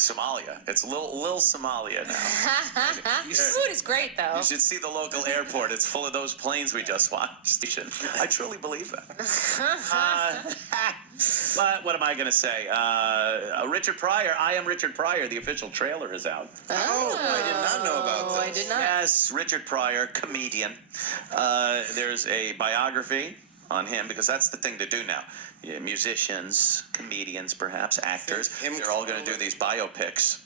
Somalia. It's little Somalia now. Food is great, though. You should see the local airport. It's full of those planes we just watched. I truly believe that. But what am I going to say? Richard Pryor. I Am Richard Pryor. The official trailer is out. Oh, I did not know about this. I did not. Yes, Richard Pryor, comedian. There's a biography on him because that's the thing to do now. Yeah, musicians, comedians, perhaps actors. They're all going to do these biopics.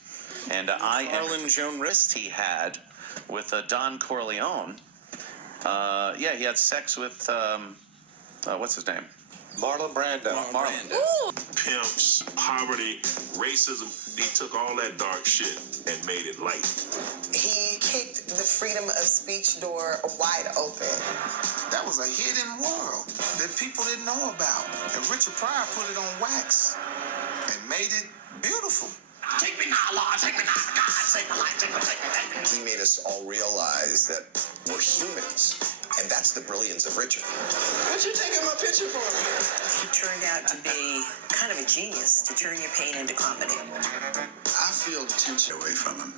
And I Am Joan wrist he had with Don Corleone. Yeah, he had sex with what's his name? Marlon Brando. Pimps, poverty, racism. He took all that dark shit and made it light. He kicked the freedom of speech door wide open. That was a hidden world that people didn't know about. And Richard Pryor put it on wax and made it beautiful. Take me now, Lord. Take me now. God, save my life. Take me. He made us all realize that we're humans. And that's the brilliance of Richard. What you taking my picture for? He turned out to be kind of a genius to turn your pain into comedy. I feel the tension away from him.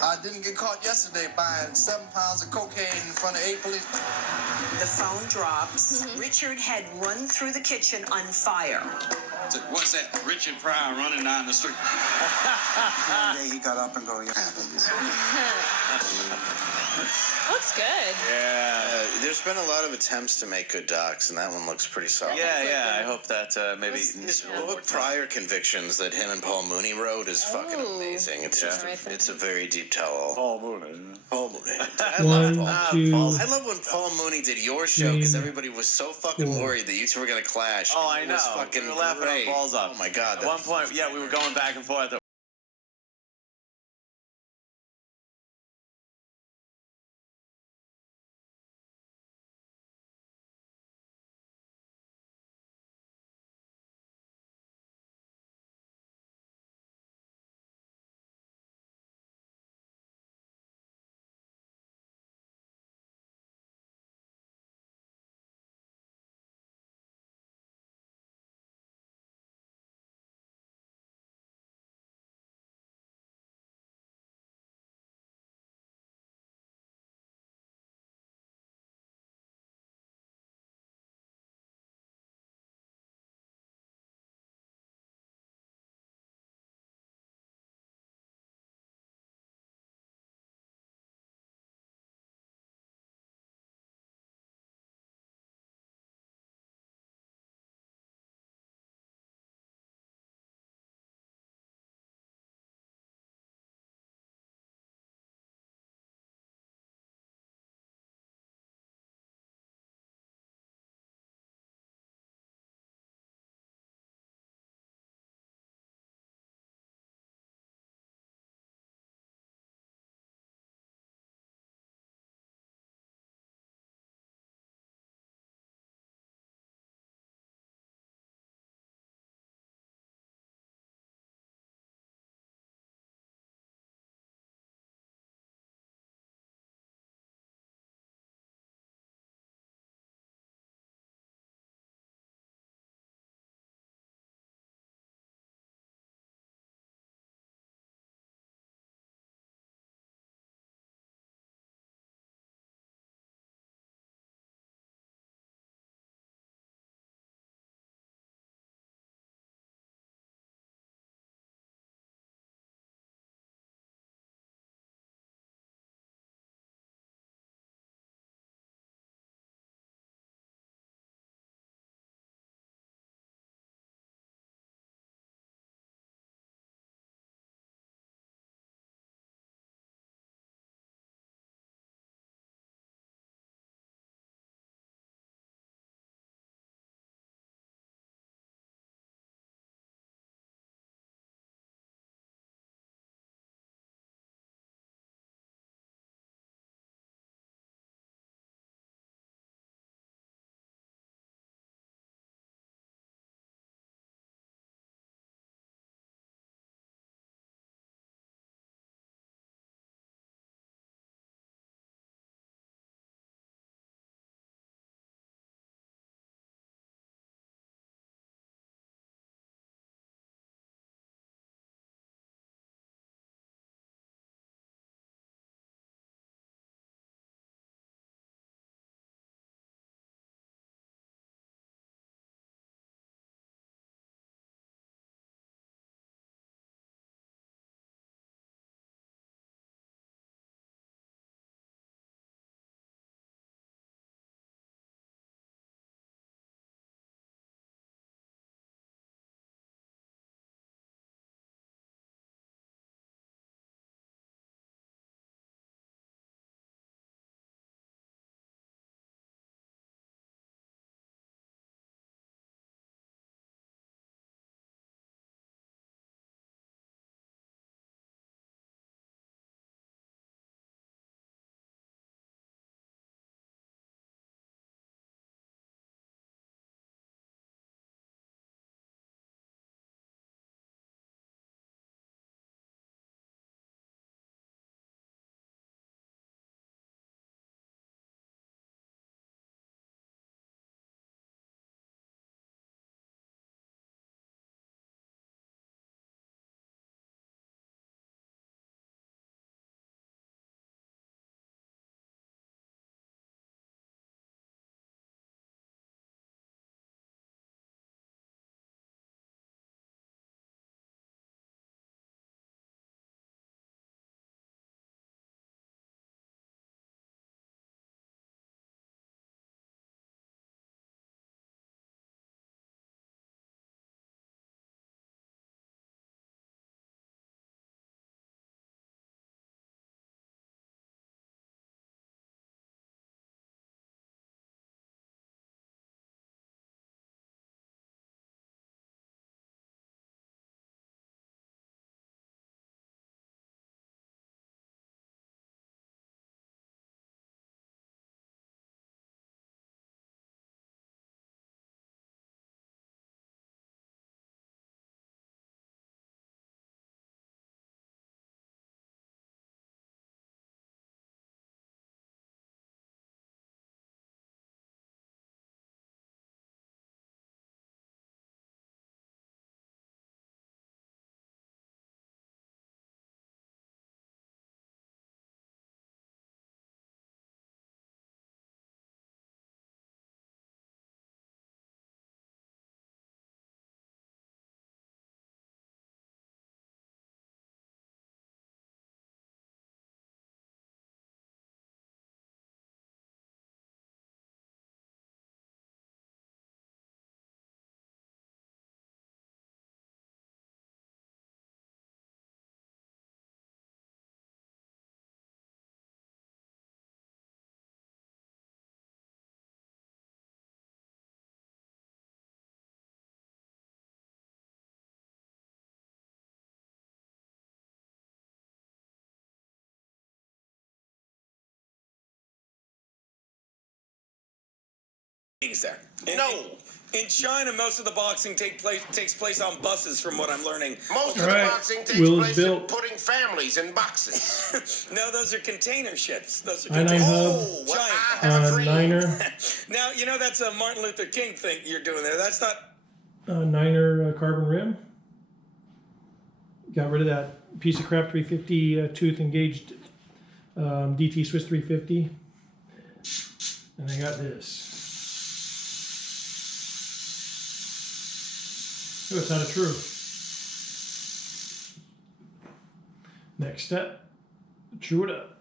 I didn't get caught yesterday buying 7 pounds of cocaine in front of 8 police. The phone drops. Richard had run through the kitchen on fire. What's that? Richard Pryor running down the street. One day he got up and go, "It happens." Looks good. Yeah. There's been a lot of attempts to make good docs, and that one looks pretty solid. Yeah. I hope that maybe His book Prior Convictions that him and Paul Mooney wrote is fucking amazing. It's just it's a very deep tell-all. Paul Mooney. Paul Mooney. I love when Paul Mooney did your show because everybody was so fucking worried that you two were gonna clash. Oh, I It know. was fucking We were laughing our great. balls off. Oh my god. At one point, yeah, we were going back and forth. there. No. In China, most of the boxing takes place on buses, from what I'm learning. Most of the boxing takes place in putting families in boxes. No, those are container ships. Those are I-9 Hub, Niner. Now, you know, that's a Martin Luther King thing you're doing there. That's not... Niner carbon rim. Got rid of that piece of crap 350 tooth engaged DT Swiss 350. And I got this. Oh, it's not a true. Next step, true it up.